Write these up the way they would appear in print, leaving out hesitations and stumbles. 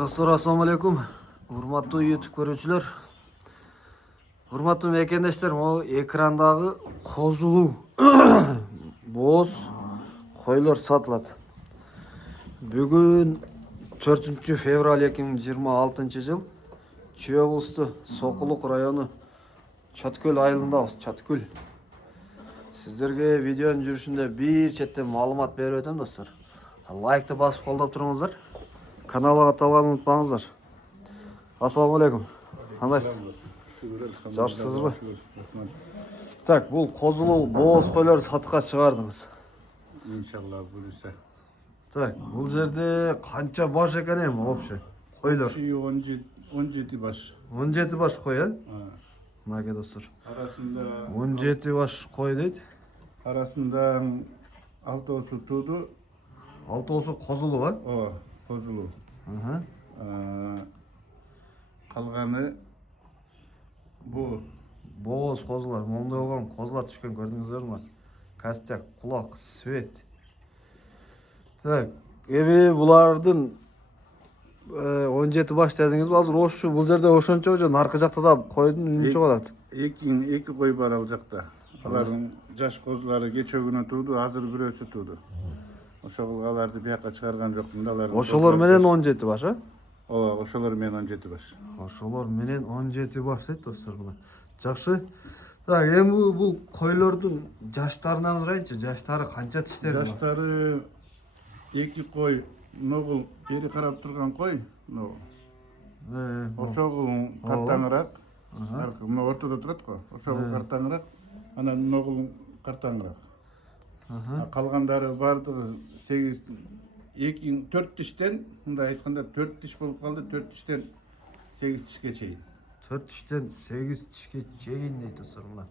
Dostlar, assalamu alaikum. Урматтуу YouTube көрүүчүлөр. Урматтуу мекендештер, могу экрандагы козулуу боз койлор сатылат. Бүгүн 4 февраль 2026 жыл. Чүй облусу Сокулук району Чаткөл айылындабыз. Чаткөл. Сиздерге видеонун жүрүшүндө бир четтен маалымат берип өтөм, достор. Лайкты басып колдоп туруңуздар. Каналга катталганды унутпаңыздар. Ассаламу алейкум. Кандайсыз? Жакшысызбы? Так, бул козулуу боз койлорду сатыкка чыгардыңыз. İnşallah bulursa. Так, бул жерде канча баш экен эми вообще? Койлор. 17 baş. 17 баш кой, э? Ha. Мынаке достор. Arasında 17 баш кой дейт. arasında 6'sı tuğdu, Алтоосу козулуу, э? o kozulu. Аха. Kalganı boz. Боз козулар, моундай болгон козулар түшкөн көрдүңүздөрмү? Костяк, кулак, свет. Так, эми булардын 17 баш дедиңизби? Азыр ошо бул жерде ошончо же наркы жакта да койдун үнү чыгып атат. Iki koy var alacakta. Aların jaş kozları geçe günü tuğdu, hazır birösü tuğdu. Oşoğulgalardı bir yakka çıkargan joktun da aların. Ошолор менен 17 баш, э? Oşolar men 17 baş. Ошолор менен 17 баш дейт, достор, мына. Жакшы. Так, эми бул койлордун жаштарынан сурайынчы. Жаштары канча тиштери бар? Жаштары iki koy, nogul beri karap turgan koy, no. Oşoğul kartаңыраак, mына ортодо турат го. Oşoğul kartаңыраак, анан nogul kartаңыраак. Калгандары бардыгы 8 4 тиштен, мындай айтканда 4 тиш болуп калды, 4 тиштен 8 тишке чейин. 4 тиштен 8 тишке чейин дейт, достор, мына.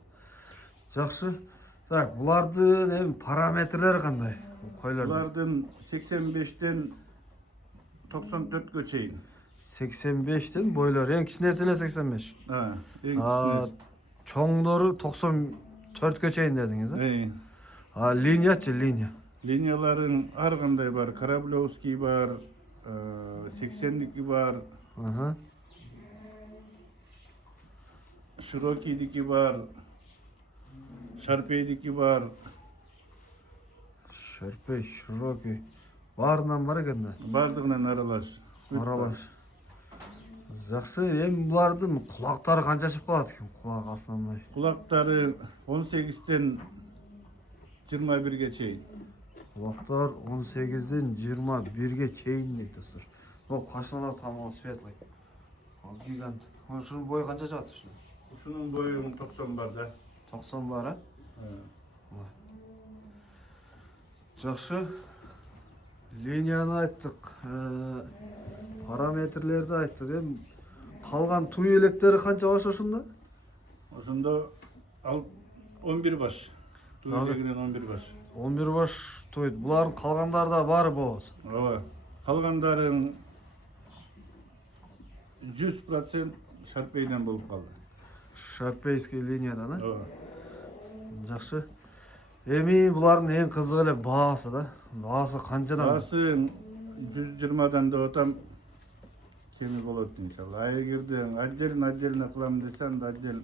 Жакшы. Так, булардын эми параметрлери кандай? Койлордун Булардын 85-тен 94-кө чейин. 85-тен бойлор, эң кичинеси эле 85. Ha, эң кичинеси. Чоңдору 94-кө чейин дедиңиз, э? Линиячы, линия. Линияларын ар кандай бар, Кораблевский бар, 80-дики бар, Широкийдики бар, Шарпейдики бар. Шарпей, широкий. Баарынан бар экен да. Бардыгынан аралаш. Аралаш. Жакшы, эми булардын кулактары канча чыгып калат экен? Кулак основной. Кулактары 18-тен 21-ге чейин. Кулактар 18-ден 21-ге чейин дейт, достор. Бул кашынан тамагы светлый. Ал гигант. Ошонун бою канча чыгат ушунун? Ушунун бою 90 бар да. 90 бар, э? Жакшы. Линияны айттык, параметрлерди айттык. Эми калган туй электери канча баш ошондо? Ошондо 11 баш. Туй элегинен 11 баш. 11 баш туйт. Булардын калгандары да бары боз. Ооба. Калгандарын 100% Шарпейден болуп калды. Шарпейский линиядан, э? Ооба. Жакшы. Эми булардын эң кызык эле баасы да. Баасы канчадан? Баасы 120-дан деп атам. Кеми болот иншалла. Эгерде отдельно кылам десем да, отдел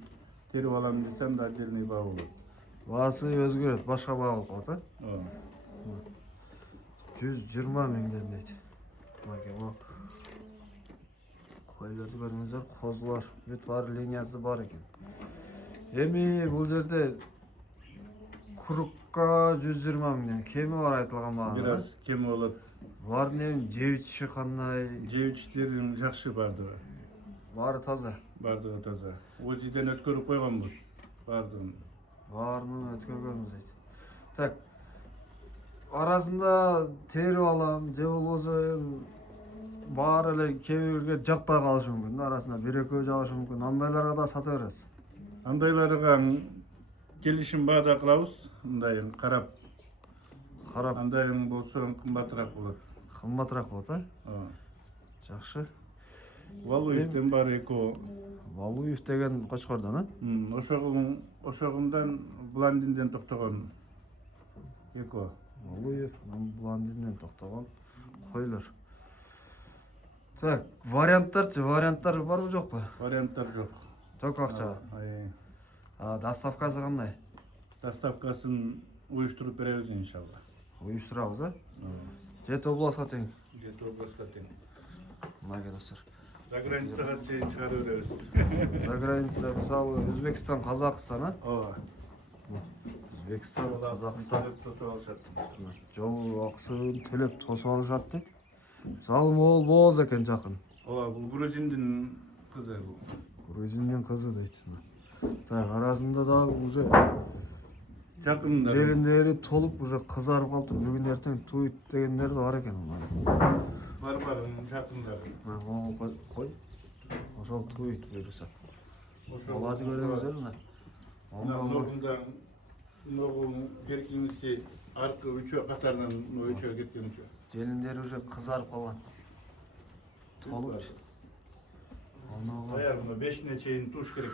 терип алам десем да, отдельный баа болот. Баасы өзгөрөт, башка баа болуп калат, э? Ооба. 120 миңден дейт. Мынаке бул койлорду көрүңүздөр, козулар, бүт баары линиясы бар экен. Эми бул жерде курукка 120 миңден, кеми бар айтылган баа. Бир аз кеми болот. Булардын эми жебичи кандай? Жебичтерин жакшы бардыгы. Баары таза. Бардыгы таза. УЗИден өткөрүп койгонбуз бардыгын. Баарынан өткөргөнбүз дейт. Так. Арасында терип алам, же болбосо баары эле кээ бирге жакпай калышы мүмкүн. Арасында бир-экөө жагышы мүмкүн. Андайларга да сата бересиз. Андайларга келишим баада кылабыз. Мындай карап. Андайың болсо кымбатыраак болот. Кымбатыраак болот, э? Ооба. Жакшы. Валуевден бар эко. Валуев деген Кочкордон, э? Ошогундан Бландинден токтогон эко. Валуев, Бландинден токтогон койлор. Так, варианттар барбы жокпу? Варианттар жоқ. Только акча. Доставкасы кандай? Доставкасын уюштуруп беребиз иншалла. Уюштурабыз, а? Жети областка тең. Жети областка тең. Мынакей достор. За границага чейин чыгара беребиз. За граница, мисалы, Өзбекстан, Казакстан, а? Ооба. Өзбекстан, Казакстан. Тосуп алышат. Жол акысын төлөп тосуп алышат дейт. Мисалы, могул бооз экен жакын. Ооба, бул грузиндин кызы бул. Грузиндин кызы дейт. Так, арасында дагы уже Жакында. желиндери толуп уже кызарып калыптыр. Бүгүн эртең туйт дегендер да бар экен анын арасында. Бар, жакындары. Могу кой. Ошол туйт буюрса. Аларды көрөңүздөр мына. Ногунда ногун беркиңиси аркы үчөө катарынан үчөө кеткен үчөө. Желиндери уже кызарып калган. Толуп. Аягына 5-не чейин туш керек.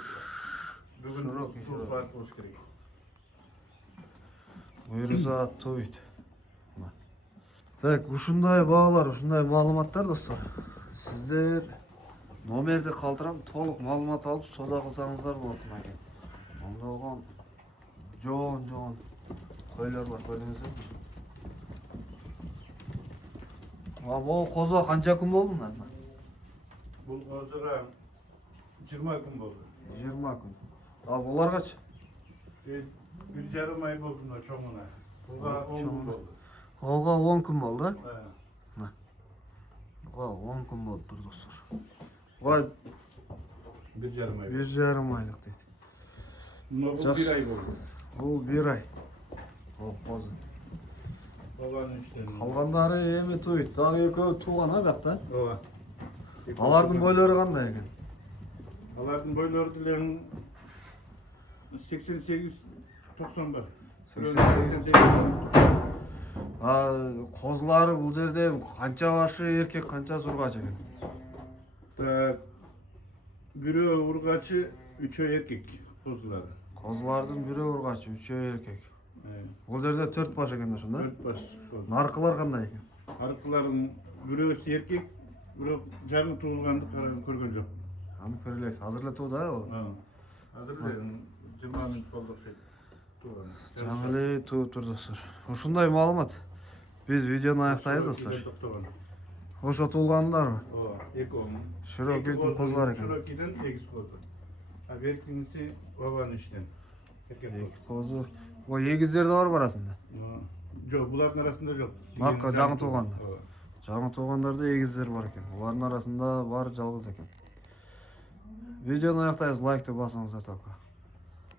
Бүгүн Широкий. туш керек. Буюрса туйт. Так, ушундай баалар, ушундай маалыматтар достор. Сиздер номерди калтырам, толук маалымат алып соода кылсаңыздар болот мынакей. Онда болгон жоон койлор бар, көрдүңүздөр. Могу козо канча күн болду мына? Бул козуга 20 күн болду. 20 күн. Буларгачы? 1,5 ай болду мына чоңуна. Буга 10 күн болду. Ого 10 күн болду, а? Да. Ого 10 күн болду достор. Буга 1,5 ай. 1,5 айлык дейт. Бул 1 ай болду. Бул 1 ай. О, козу. Калган үчтөн. Калгандары эми туйт. Дагы экөө тууган а биякта? Ооба. Алардын бойлору кандай экен? Алардын бойлору делен 88-90 бар. 88. Козулары бул жерде канча башы эркек, канча ургач экен? Так. Бирөө ургачы, үчөө эркек козулары. Козулардын бирөө ургач, үчөө эркек. Бул жерде 4 баш экен ошондо. 4 баш коз. Наркылар кандай экен? Аркыларын бирөөсү эркек, бирок жаңы туулганды көргөн жок. Аны көрө элексиз. Азыр эле туудаа ал. Азыр эле 20 мүнөт болду окшойт. Тууган. Жаңы эле тууптур достор. Ушундай маалымат. Биз видеону аяктайбыз достор. Ошо туулгандарбы? Ооба, 2 Широкийдин козулары экен. Широкийден 8 козу. А беркиңиси бабанын иштен. Эки козу. О, эгиздер да барбы арасында? Жок, булардын арасында жок. Макка жаңы туугандар. Жаңы туугандарда эгиздер бар экен. Булардын арасында бар жалгыз экен. Видеону аяктайбыз, лайкты басыңыздар только.